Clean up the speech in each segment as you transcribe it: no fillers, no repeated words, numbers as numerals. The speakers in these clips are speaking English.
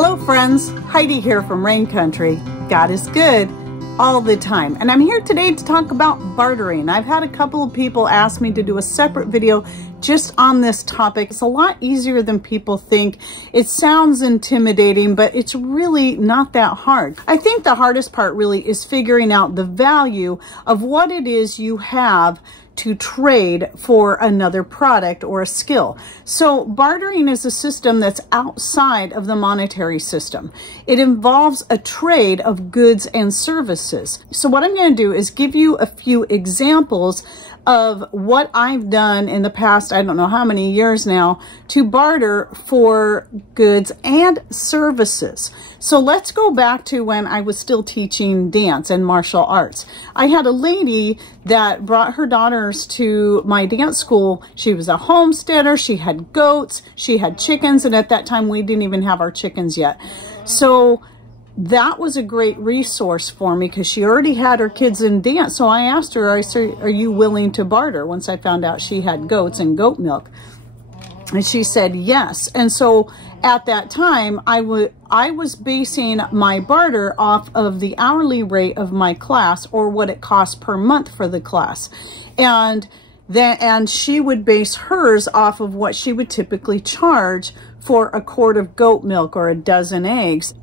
Hello friends, Heidi here from Rain Country. God is good all the time. And I'm here today to talk about bartering. I've had a couple of people ask me to do a separate video just on this topic. It's a lot easier than people think. It sounds intimidating, but it's really not that hard. I think the hardest part really is figuring out the value of what it is you have to trade for another product or a skill. So bartering is a system that's outside of the monetary system. It involves a trade of goods and services. So what I'm going to do is give you a few examples of what I've done in the past, I don't know how many years now, to barter for goods and services. So let's go back to when I was still teaching dance and martial arts. I had a lady that brought her daughters to my dance school. She was a homesteader, she had goats, she had chickens, and at that time we didn't even have our chickens yet. So that was a great resource for me because she already had her kids in dance. So I asked her, I said, are you willing to barter? Once I found out she had goats and goat milk. And she said yes. And so at that time, I was basing my barter off of the hourly rate of my class or what it cost per month for the class. And she would base hers off of what she would typically charge for a quart of goat milk or a dozen eggs.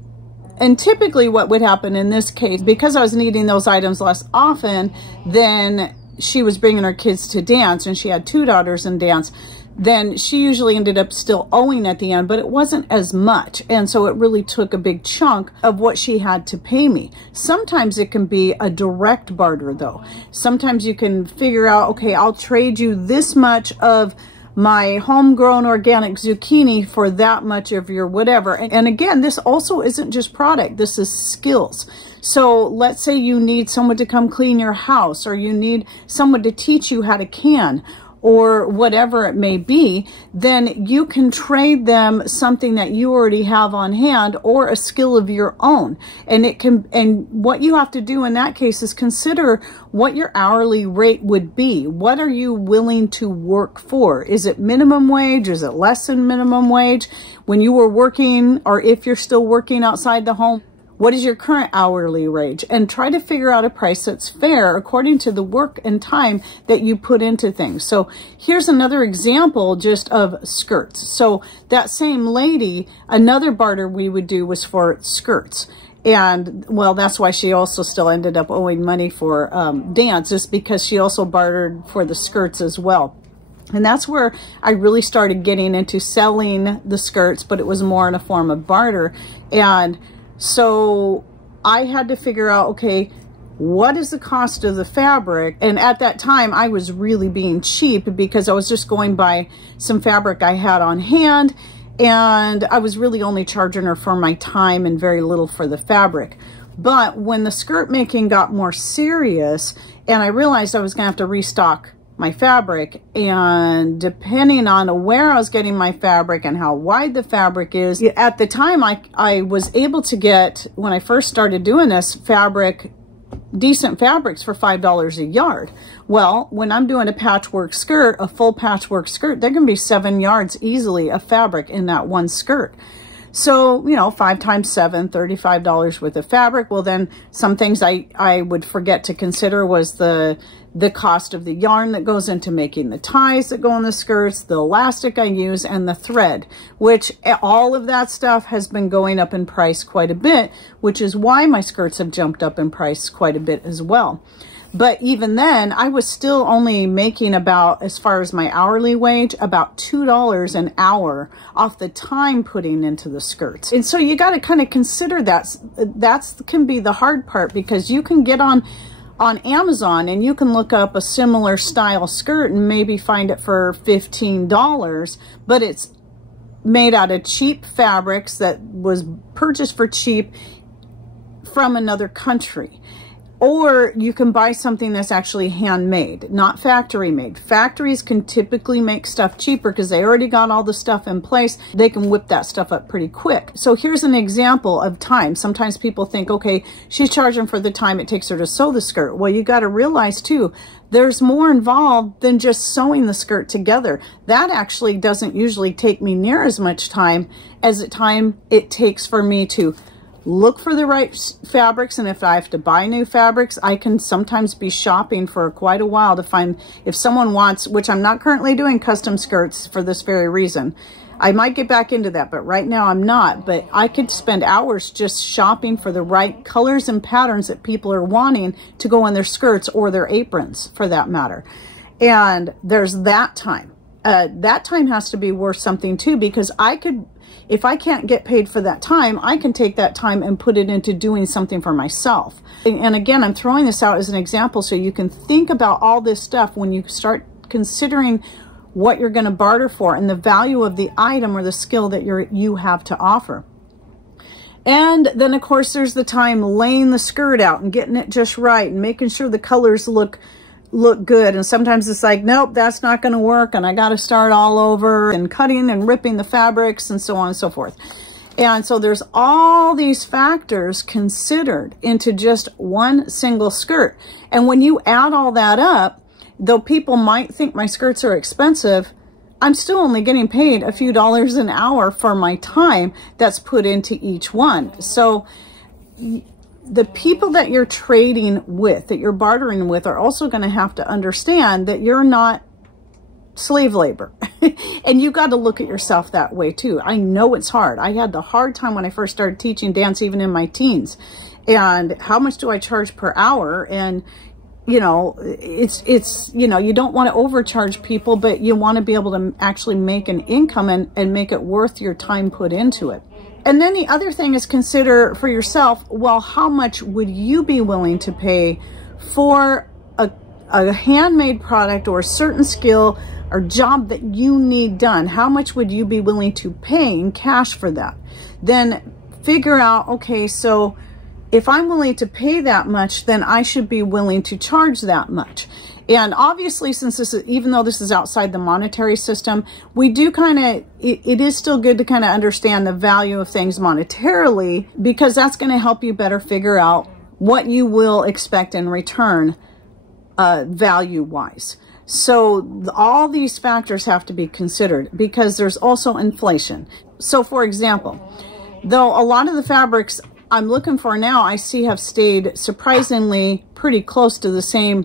And typically what would happen in this case, because I was needing those items less often, then she was bringing her kids to dance and she had two daughters in dance, then she usually ended up still owing at the end, but it wasn't as much. And so it really took a big chunk of what she had to pay me. Sometimes it can be a direct barter though. Sometimes you can figure out, okay, I'll trade you this much of my homegrown organic zucchini for that much of your whatever. And again, this also isn't just product, this is skills. So let's say you need someone to come clean your house, or you need someone to teach you how to can, or whatever it may be, then you can trade them something that you already have on hand or a skill of your own. And what you have to do in that case is consider what your hourly rate would be. What are you willing to work for? Is it minimum wage? Is it less than minimum wage? When you were working, or if you're still working outside the home, what is your current hourly wage? And try to figure out a price that's fair according to the work and time that you put into things. So here's another example just of skirts. So that same lady, another barter we would do was for skirts. And well, that's why she also still ended up owing money for dance, is because she also bartered for the skirts as well. And that's where I really started getting into selling the skirts, but it was more in a form of barter. And so I had to figure out, okay, what is the cost of the fabric? And at that time, I was really being cheap because I was just going by some fabric I had on hand, and I was really only charging her for my time and very little for the fabric. But when the skirt making got more serious and I realized I was gonna have to restock my fabric, and depending on where I was getting my fabric and how wide the fabric is, at the time I was able to get, when I first started doing this, decent fabrics for $5 a yard. Well, when I'm doing a patchwork skirt, a full patchwork skirt, there can be 7 yards easily of fabric in that one skirt. So, you know, 5 times 7, $35 worth of fabric. Well, then some things I would forget to consider was the cost of the yarn that goes into making the ties that go on the skirts, the elastic I use, and the thread, which all of that stuff has been going up in price quite a bit, which is why my skirts have jumped up in price quite a bit as well. But even then, I was still only making about, as far as my hourly wage, about $2 an hour off the time putting into the skirts. And so you got to kind of consider that can be the hard part, because you can get on Amazon and you can look up a similar style skirt and maybe find it for $15, but it's made out of cheap fabrics that was purchased for cheap from another country. Or you can buy something that's actually handmade, not factory made. Factories can typically make stuff cheaper because they already got all the stuff in place. They can whip that stuff up pretty quick. So here's an example of time. Sometimes people think, okay, she's charging for the time it takes her to sew the skirt. Well, you got to realize too there's more involved than just sewing the skirt together. That actually doesn't usually take me near as much time as the time it takes for me to look for the right fabrics. And if I have to buy new fabrics, I can sometimes be shopping for quite a while to find, if someone wants, which I'm not currently doing custom skirts for this very reason. I might get back into that, but right now I'm not. But I could spend hours just shopping for the right colors and patterns that people are wanting to go on their skirts or their aprons, for that matter. And there's that time. That time has to be worth something too, because I could, if I can't get paid for that time, I can take that time and put it into doing something for myself. And again, I'm throwing this out as an example so you can think about all this stuff when you start considering what you're going to barter for and the value of the item or the skill that you have to offer. And then of course there's the time laying the skirt out and getting it just right and making sure the colors look good. And sometimes it's like, nope, that's not going to work, and I got to start all over, and cutting and ripping the fabrics and so on and so forth. And so there's all these factors considered into just one single skirt. And when you add all that up, though people might think my skirts are expensive, I'm still only getting paid a few dollars an hour for my time that's put into each one. So the people that you're trading with, that you're bartering with, are also going to have to understand that you're not slave labor. And you got to look at yourself that way too. I know it's hard. I had the hard time when I first started teaching dance, even in my teens. And how much do I charge per hour? And you know, it's, you know, you don't want to overcharge people, but you want to be able to actually make an income and make it worth your time put into it. And then the other thing is consider for yourself, well, how much would you be willing to pay for a handmade product or a certain skill or job that you need done? How much would you be willing to pay in cash for that? Then figure out, okay, so if I'm willing to pay that much, then I should be willing to charge that much. And obviously, since this is, even though this is outside the monetary system, we do kind of, it is still good to kind of understand the value of things monetarily, because that's going to help you better figure out what you will expect in return, value-wise. So all these factors have to be considered, because there's also inflation. So for example, though a lot of the fabrics I'm looking for now, I see have stayed surprisingly pretty close to the same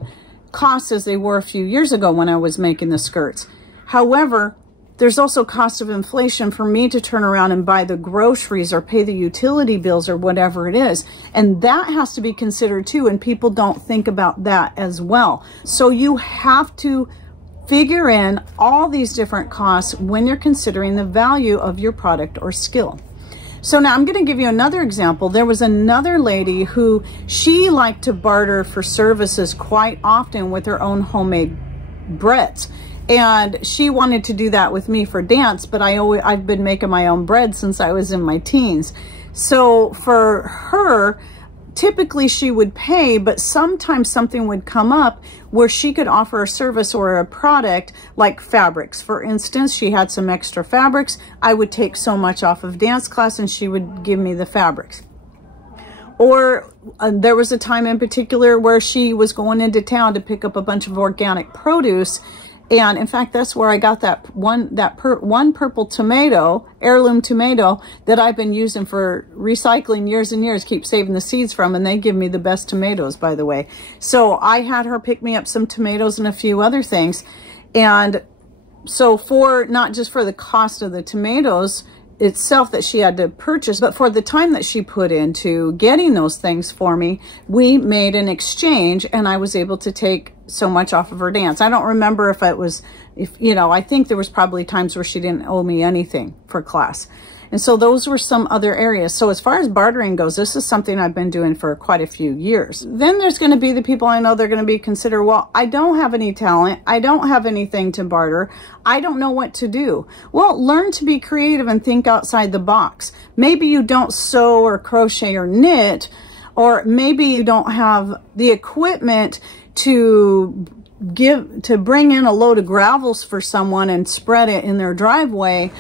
cost as they were a few years ago when I was making the skirts. However, there's also cost of inflation for me to turn around and buy the groceries or pay the utility bills or whatever it is. And that has to be considered too, and people don't think about that as well. So you have to figure in all these different costs when you're considering the value of your product or skill. So now I'm going to give you another example. There was another lady who, she liked to barter for services quite often with her own homemade breads. And she wanted to do that with me for dance, but I've been making my own bread since I was in my teens. So for her, typically she would pay, but sometimes something would come up where she could offer a service or a product like fabrics. For instance, she had some extra fabrics. I would take so much off of dance class and she would give me the fabrics. Or there was a time in particular where she was going into town to pick up a bunch of organic produce. And in fact, that's where I got that one purple tomato, heirloom tomato, that I've been using for recycling years and years, keep saving the seeds from, and they give me the best tomatoes, by the way. So I had her pick me up some tomatoes and a few other things. And so for, not just for the cost of the tomatoes itself that she had to purchase, but for the time that she put into getting those things for me, we made an exchange and I was able to take so much off of her dance. I don't remember if it was, you know, I think there was probably times where she didn't owe me anything for class. And so those were some other areas. So as far as bartering goes, this is something I've been doing for quite a few years. Then there's going to be the people I know they're going to be considered, well, I don't have any talent. I don't have anything to barter. I don't know what to do. Well, learn to be creative and think outside the box. Maybe you don't sew or crochet or knit, or maybe you don't have the equipment to bring in a load of gravels for someone and spread it in their driveway.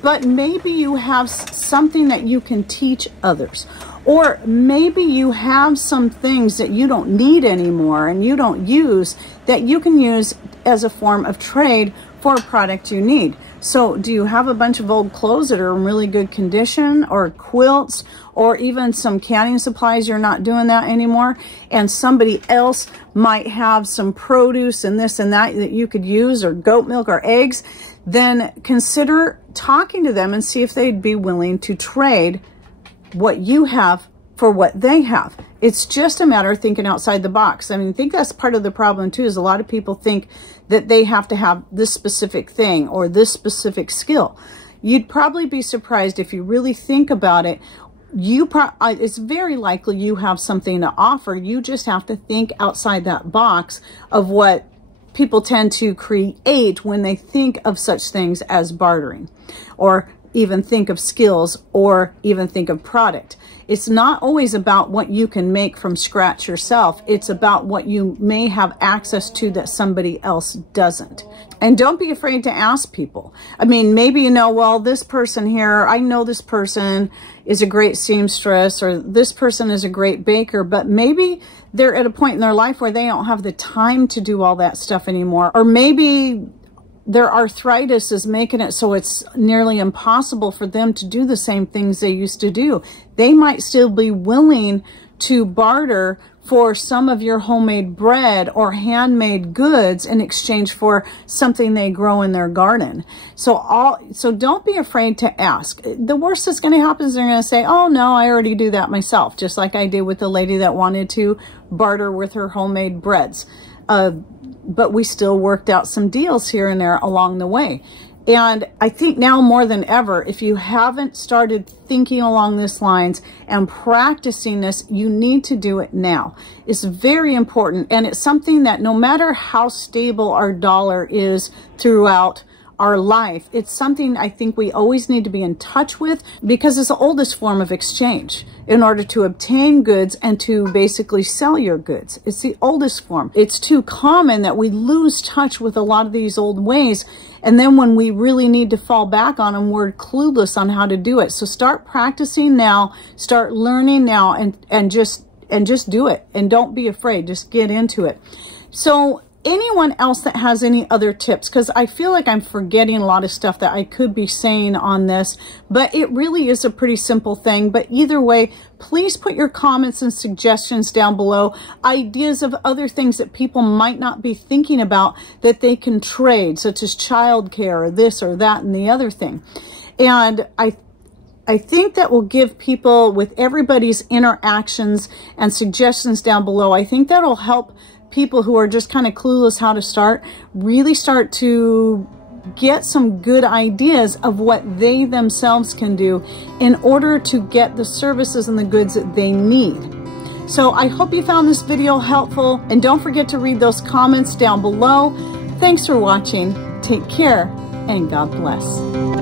But maybe you have something that you can teach others, Or maybe you have some things that you don't need anymore and you don't use that you can use as a form of trade for a product you need. So do you have a bunch of old clothes that are in really good condition, or quilts, or even some canning supplies, you're not doing that anymore, and somebody else might have some produce and this and that that you could use, or goat milk or eggs? Then consider talking to them and see if they'd be willing to trade what you have for what they have. It's just a matter of thinking outside the box. I mean, I think that's part of the problem too, is a lot of people think that they have to have this specific thing or this specific skill. You'd probably be surprised if you really think about it. It's very likely you have something to offer. You just have to think outside that box of what people tend to create when they think of such things as bartering, or even think of skills, or even think of product. It's not always about what you can make from scratch yourself. It's about what you may have access to that somebody else doesn't. And don't be afraid to ask people. I mean, maybe you know, well, this person here, I know this person is a great seamstress, or this person is a great baker, but maybe they're at a point in their life where they don't have the time to do all that stuff anymore. Or maybe their arthritis is making it so it's nearly impossible for them to do the same things they used to do. They might still be willing to barter for some of your homemade bread or handmade goods in exchange for something they grow in their garden. So don't be afraid to ask. The worst that's going to happen is they're going to say, oh no, I already do that myself, just like I did with the lady that wanted to barter with her homemade breads. But we still worked out some deals here and there along the way. And I think now more than ever, if you haven't started thinking along these lines and practicing this, you need to do it now. It's very important. And it's something that no matter how stable our dollar is throughout our life, it's something I think we always need to be in touch with, because it's the oldest form of exchange in order to obtain goods and to basically sell your goods. It's the oldest form. It's too common that we lose touch with a lot of these old ways, and then when we really need to fall back on them, we're clueless on how to do it. So start practicing now, start learning now, and just do it, and don't be afraid. Just get into it. So anyone else that has any other tips, because I feel like I'm forgetting a lot of stuff that I could be saying on this, but it really is a pretty simple thing. But either way, please put your comments and suggestions down below, ideas of other things that people might not be thinking about that they can trade, such as childcare or this or that and the other thing. And I think that will give people, with everybody's interactions and suggestions down below, I think that'll help people who are just kind of clueless how to start, really start to get some good ideas of what they themselves can do in order to get the services and the goods that they need. So I hope you found this video helpful, and don't forget to read those comments down below. Thanks for watching. Take care, and God bless.